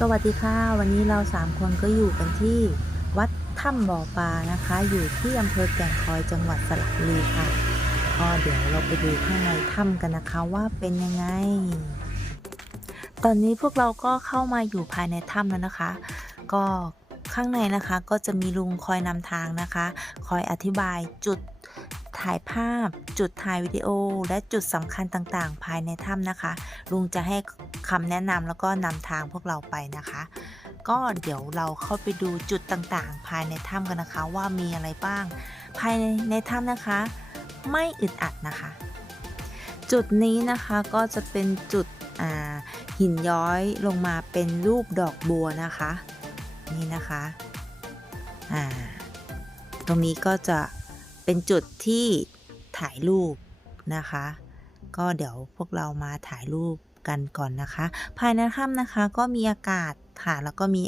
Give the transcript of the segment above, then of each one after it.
สวัสดีค่ะ วันนี้เราสามคนก็อยู่กันที่วัดถ้ำบ่อปลานะคะ อยู่ที่อำเภอแก่งคอยจังหวัดสระบุรีค่ะก็เดี๋ยวเราไปดูข้างในถ้ำกันนะคะว่าเป็นยังไง ตอนนี้พวกเราก็เข้ามาอยู่ภายในถ้ำแล้วนะคะ ก็ข้างในนะคะก็จะมีลุงคอยนำทางนะคะ คอยอธิบายจุดถ่ายภาพ จุดถ่ายวิดีโอ และจุดสำคัญต่างๆ ภายในถ้ำนะคะ ลุงจะให้ คำแนะนำแล้วก็นำทางพวกเราไปนะคะ ก็เดี๋ยวเราเข้าไปดูจุดต่างๆ ภายในถ้ำกันนะคะว่ามีอะไรบ้าง ภายในในถ้ำนะคะ ไม่อึดอัดนะคะ จุดนี้นะคะก็จะเป็นจุดหินย้อยลงมาเป็นรูปดอกบัวนะคะ นี่นะคะตรงนี้ก็จะเป็นจุดที่ถ่ายรูปนะคะ ก็เดี๋ยวพวกเรามาถ่ายรูป กันก่อนนะคะ ภายในถ้ำนะคะก็มีอากาศค่ะ แล้วก็มี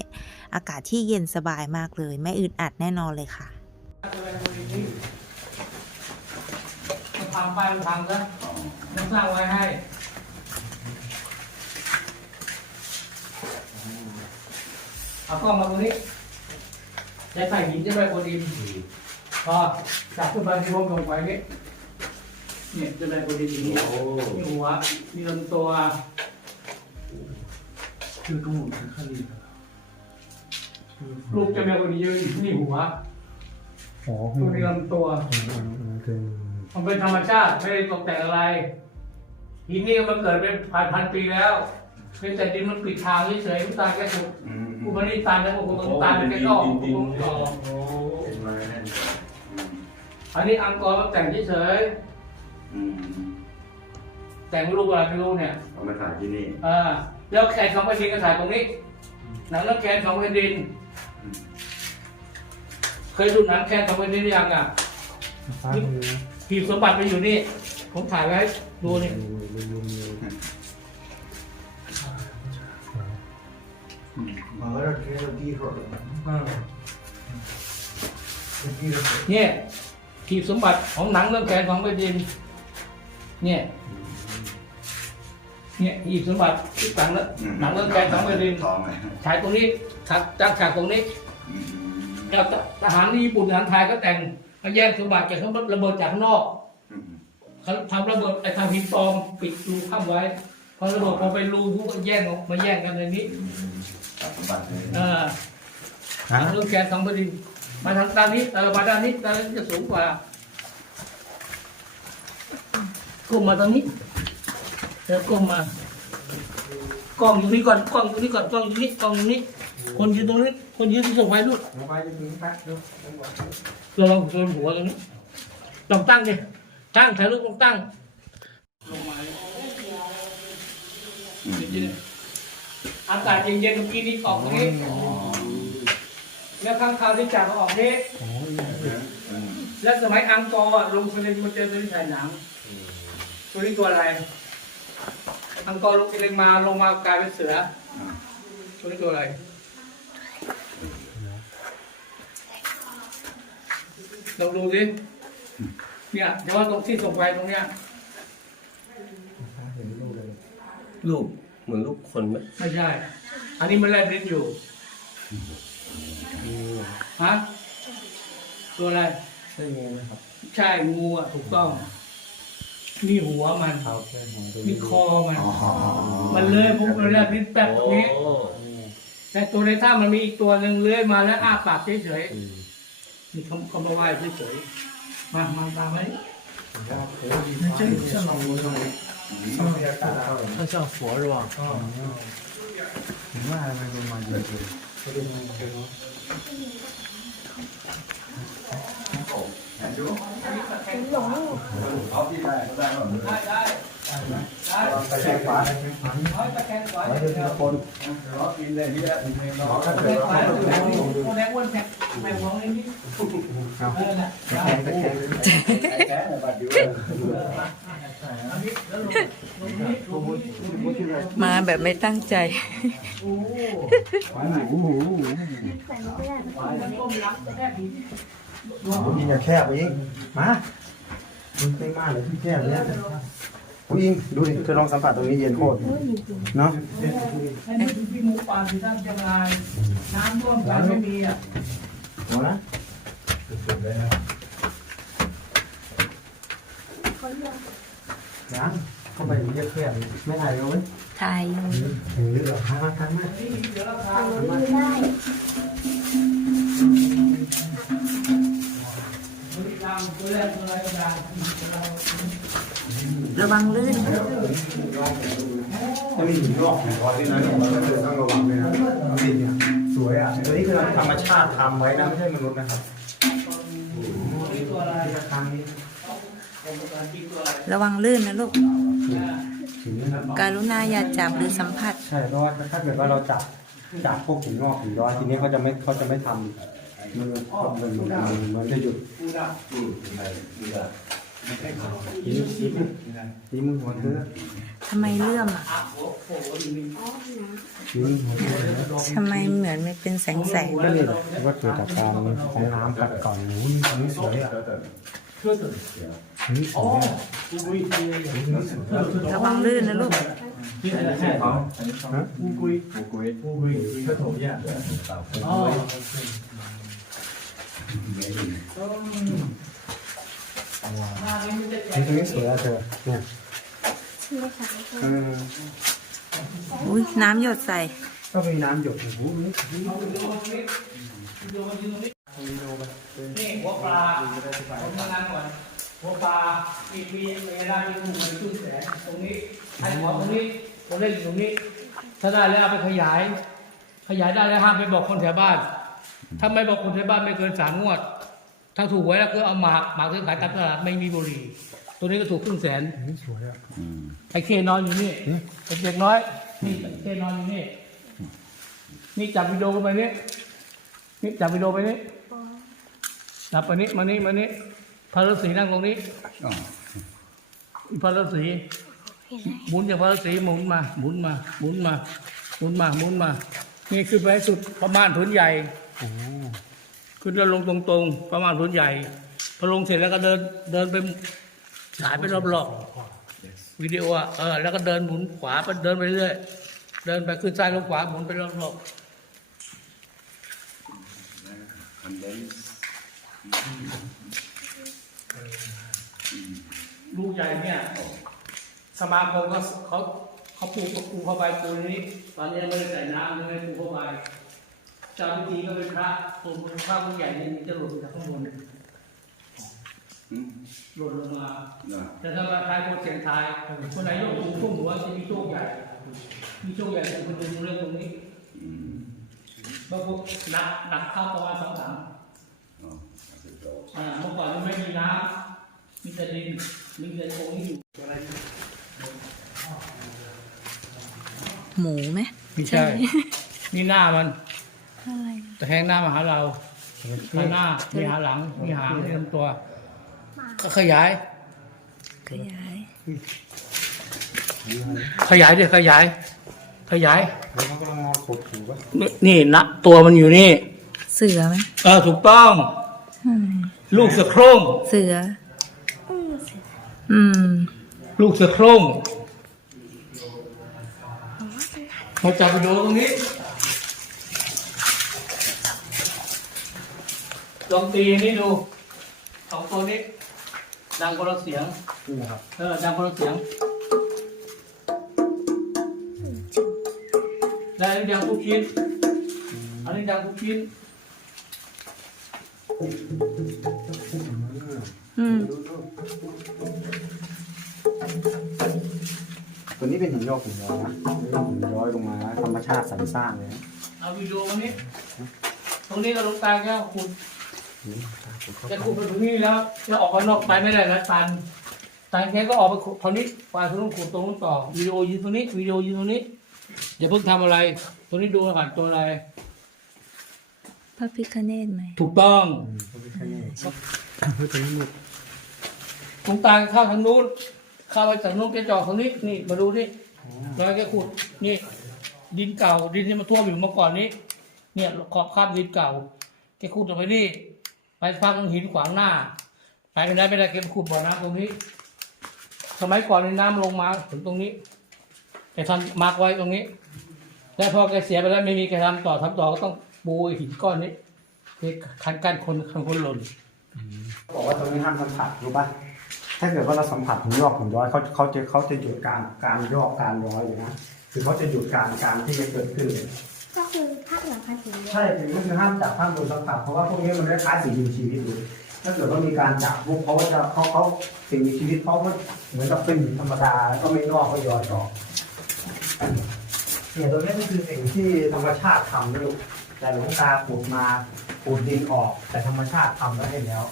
อากาศที่เย็นสบายมากเลย ไม่อึดอัดแน่นอนเลยค่ะพังไปมันพังซะมันสร้างไว้ให้เอากล้องมาตรงนี้จะใส่หินจะไปบนดินพอจับขึ้นไปที่ผมลงไปนี่ เนี่ยจะได้พอดีอย่างนี้โอ้มีหัวมีลำตัว คือต้องหมุนข้างนี้คลูกจะแมวคนนี้ยืนนี่หัวตัวมีลำตัวมันเป็นธรรมชาติไม่ได้ตกแต่งอะไรหินนี่มันเกิดเป็นพันพันปีแล้วเพียแต่ดินมันปิดทางเฉยๆมันตายแค่ถูกกูบันนี่ตันแล้วกูมันตันแค่ก็ออกนอันนี้อังกอร์มันแต่งเฉยๆ แต่งรูปอะไรไม่รู้เนี่ยเอามาถ่ายที่นี่อ่าแล้วแขนของแผ่นดินก็ถ่ายตรงนี้ หนังแล้วแขนของแผ่นดิน เคยดูหนังแขนของแผ่นดินยังอะหีบสมบัติไปอยู่นี่ ผมถ่ายไว้ดูนี่เนี่ยขีบสมบัติของหนังเรื่องแขนของแผ่ดิน เนี่ย เนี่ยหีบสมบัติที่หนังเรื่องหนังเรื่องแขนของแผ่นดินทองไหมฉายตรงนี้ฉากจากฉากตรงนี้แล้วทหารที่ญี่ปุ่นทหารไทยก็แต่งมาแย่งสมบัติจากข้างบนระเบิดจากข้างนอกเขาทำระเบิดไอ้ทำหินปลอมปิดรูข้ามไว้พอระเบิดพอไปรูพวกก็แย่งออกมาแย่งกันในนี้ตัดสมบัติเลยเออทางเรื่องแกนสองประดินมาทางด้านนี้เออมาด้านนี้ด้านนี้จะสูงกว่า กลมมาตรงนี้แล้วกลมมากล้องอยู่นี่ก่อนกล้องอยู่นี่ก่อนกล้องอยู่นี่กล้องอยู่นี่คนยืนตรงนี้ คนยืนที่ส่งไฟดูกไะดวเราลงโดนหัวตรงนี้ลองตั้งดิตั้งถ่ายรูปลองตั้งอากาศเย็นๆเมื่กี้นี่ออกตรงนี้แล้วข้างคาวที่จับมาออกนี้และสมัยอังกอร์ลงสเลนมัเจอสเลนถ่ายหนัง ตัวนี้ตัวอะไรมังกอลงเล็งมาลงมากลายเป็นเสือตัวนี้ตัวอะไรลองดูสิเนี่ยแต่ว่าตรงที่ส่งไปตรงเนี้ยลูกเหมือนลูกคนไหมไม่ใช่ อันนี้มันแลบลิ้นอยู่ฮะตัวอะไรใช่งูไหมครับ ใช่งูอะถูกต้อง นี่หัวมัน 好，对，好，对， นี่คอมัน อ๋อ มันเลื้อยปุ๊บมันแลบลิ้นแป๊บตรงนี้ โอ้ แต่ตัวในถ้ำมันมีอีกตัวหนึ่งเลื้อยมาแล้วอ้าปากเฉย 嗯， ๆนี่เขาเขามาไหว้เฉยๆ มามาตามไหม 这个像老魔上面，上面大大的，它像佛是吧？啊，明白还没说嘛，就是，เอาที่ไ ด้ก็ได้ก็ได้ได้ได้ได้ตะแคงขวาตะแคงขวาตะแคงขวาเดี๋ยวคนรอกินเลยนี่แหละถึงเองรอขวาตะก็เดิงนขขวาวาเดี๋ยวคนแรกอ้วนแท็กแม่ของนี่เออน่ะตะแคงตะแคงแค่แบบเดียวอันนี้งลงนี้ลงนี้มาแบบไม่ตั้งใจโอ้ขวาห นูหูแล้วก้มหลังกระแทกหินหูนี่จะแคบไปอีกมามันไม่มากเลยที่แคบเนี่ยผู้หญิงดูดิเธอลองสัมผัสตรงนี้เย็นโคตรเนาะให้นึกถึงที่หมูป่าที่ท่านเชียงรายน้ำท่วมไปไม่มีอะเอานะยังเข้าไปเยอะแค่ไม่ถ่ายเลยถ่ายอยู่ถึงเรื่องทางมาทางมานี่เดี๋ยวราคาบริการตัวแรกตัวอะไรก็ได้ ระวังลื่นจะมีหินงอกหินก้อนด้วยนเนี่ยเราก็เลยต้องระวังด้วยนะดินเนี่ยสวยอะตัวนี้คือธรรมชาติทำไว้นะไม่ใช่มนุษย์นะครับระวังลื่นนะลูก การุณาอย่าจับหรือสัมผัส ใช่เพราะว่าถ้าเกิดว่าเราจับจับพวกหินงอกหินย้อยทีนี้เขาจะไม่เขาจะไม่ทำ มันมันมันมันจะหยุดปูดาอืมไม่ไม่ได้ไม่ใช่เขาหินหินหินหัวเรือทำไมเลื่อมอะทำไมเหมือนมันเป็นแสงแสงก็นี่แหละว่าเกิดจากการของน้ำกัดก่อนหูนี่ตรงนี้สวยอะเพื่อตัวนี่สอ๋อวยอะระวังลื่นนะลูกนี่อะไรแค่เขาฮะปูกุยกูกุยปูกุยก็โถยาก อ๋อนี่ตรงนี้สวยอะเธอเนี่ยเอออุ้ยน้ำหยดใส่ ก็มีน้ำหยดหูนี่นี่หัวปลาผมทำงานก่อนหัวปลามีมีเวลามีถุงมันตุ้งแสงตรงนี้ไอ้หัวตรงนี้เราเล่นตรงนี้ ถ้าได้แล้วเอาไปขยาย ขยายได้แล้วห้ามไปบอกคนแถวบ้าน ถ้าไม่บอกคนแถวบ้านไม่เกินสามงวด ถ้าถูกไว้แล้วคือเอาหมากหมากซื้อขายตามตลาดไม่มีบุหรี่ ตัวนี้ก็ถูกครึ่งแสน นี่สวยอะ ไอ้เคนอนอยู่นี่เป็นเด็กน้อย นี่เคนอนอยู่นี่ นี่จับวิดีโอกันไปนี่นี่จับวิดีโอไปนี่จับไปนี่มานี่มานี่พระฤาษีนั่งตรงนี้พระฤาษีหมุนจากพระฤาษีหมุนมาหมุนมาหมุนมาหมุนมาหมุนมา นี่คือไปให้สุดประมาณผืนใหญ่โอ้ ขึ้นแล้วลงตรงๆ ประมาณผืนใหญ่ พอลงเสร็จแล้วก็เดินเดินไปฉายไปรอบๆวิดีโออะเออแล้วก็เดินหมุนขวาไปเดินไปเรื่อยเดินไปขึ้นซ้ายลงขวาหมุนไปรอบคันเดนๆลูกใหญ่เนี่ย สมาคมก็เขาเขาปลูกปลูกเข้าไปปลูกนี้ ตอนนี้ไม่ได้ใส่น้ำไม่ได้ปลูกเข้าไปเจ้าพิธีก็เป็นพระตัวมือพระผู้ใหญ่นี่จะหล่นจากข้างบนหล่นลงมานะแต่ถ้ามาทายคนเสียงทาย คนไหนยกหูพุ่มหัวจะมีโชคใหญ่ มีโชคใหญ่คือคนดูเรื่องตรงนี้อืมบางคนหนักหนักเข้าประมาณสองสามอ๋อสุดยอดอ่าเมื่อก่อนมันไม่มีน้ำมีแต่ดินมีแต่โคลนอยู่อะไรหมูไหมไม่ใช่ นี่หน้ามัน อะไรแต่แทงหน้ามาหาเราหาหน้ามีหาหลังมีหางมีลำตัว ก็ขยาย ขยาย ขยายเดี๋ยวขยาย ขยาย แล้วเขากำลังมองขบถูป่ะนี่นี่นะตัวมันอยู่นี่ เสือไหมเออถูกต้อง ใช่ลูกเสือโคร่งเสือ อืม ลูกเสือโคร่งมาจับไปดูตรงนี้ ลองตีนี่ดูสองตัวนี้ ดังคนละเสียง นี่นะครับเออ ดังคนละเสียง ได้อันนี้ดังทุกชิ้นอันนี้ดังทุกชิ้นอืมตัวนี้เป็นหินยอกหินย้อยนะหินย้อยลงมาธรรมชาติสรรสร้างเลยนะเอาวิดีโอมานี้ ตรงนี้ก็ลงตาแก้วขุด จะขุดไปตรงนี้แล้วจะออกข้างนอกไปไม่ได้แล้วตันตันแค่ก็ออกไปขุดตรงนี้ไปตรงนู้นขุดตรงนู้นต่อวิดีโอยืนตรงนี้วิดีโอยืนตรงนี้อย่าเพิ่งทำอะไร ตรงนี้ดูก่อนตัวอะไรพระพิคเนตไหมถูกต้องเฮ้ยตัวนี้มืดตรงตาเข้าทางนู้นเข้าไปทางนู้นแกจอดตรงนี้นี่มาดูนี่รอยแกขุดนี่ ดินเก่าดินที่มาท่วมอยู่เมื่อก่อนนี้ เนี่ยขอบคาบดินเก่าแกขุดออกไปนี่ ไปฟังหินขวางหน้าไปไม่ได้ไม่ได้แกขุดบ่อน้ำตรงนี้ สมัยก่อนในน้ำลงมาถึงตรงนี้แกทำมาร์กไว้ตรงนี้ แล้วพอแกเสียไปแล้วไม่มีแกทำต่อทำต่อก็ต้องปูไอ้หินก้อนนี้ที่คันกั้นคนคันคนหล่นบอกว่าตรงนี้ห้ามสัมผัสรู้ป่ะถ้าเกิดว่าเราสัมผัสหินยอกหินย้อยเขาเขาจะเขาจะหยุดการการยอกการย้อยอยู่นะคือเขาจะหยุดการการที่จะเกิดขึ้นเลยก็คือภาคเหนือภาคเหนือใช่ถึงก็คือห้ามจับห้ามโดนสัมผัสเพราะว่าพวกนี้มันคล้ายๆสิ่งมีชีวิตอยู่ถ้าเกิดว่ามีการจับพวกเขาก็จะเขาเขาสิ่งมีชีวิตเขาก็เหมือนกับเป็นหินธรรมดาแล้วก็ไม่งอกไม่ย้อยต่อเนี่ยตัวนี้ก็คือสิ่งที่ธรรมชาติทำนะลูกแต่หลวงตาขุดมาขุดดินออก แต่ธรรมชาติทำได้แล้ว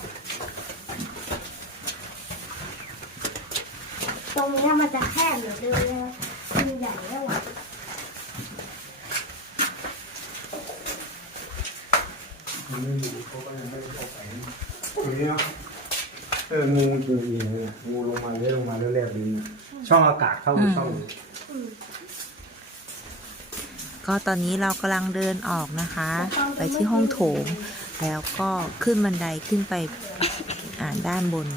ตรงเนี้ยมันจะแคบเหลือเดิมเลยมันใหญ่แล้วอะ มันไม่รู้เขาก็ยังไม่ได้เข้าไปตรงนี้เนาะเอองูจริงๆเนี่ยงูลงมาเรื่อยลงมาเรื่อยๆเลยนะช่องอากาศเข้าไปช่องก็ตอนนี้เรากำลังเดินออกนะคะ ไปที่ห้องโถง แล้วก็ขึ้นบันไดขึ้นไปอ่าด้านบน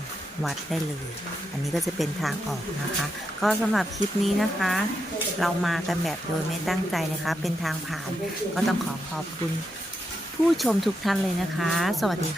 วัดได้เลย อันนี้ก็จะเป็นทางออกนะคะ ก็สำหรับคลิปนี้นะคะ เรามากันแบบโดยไม่ตั้งใจนะคะ เป็นทางผ่าน ก็ต้องขอขอบคุณ ผู้ชมทุกท่านเลยนะคะ สวัสดีค่ะ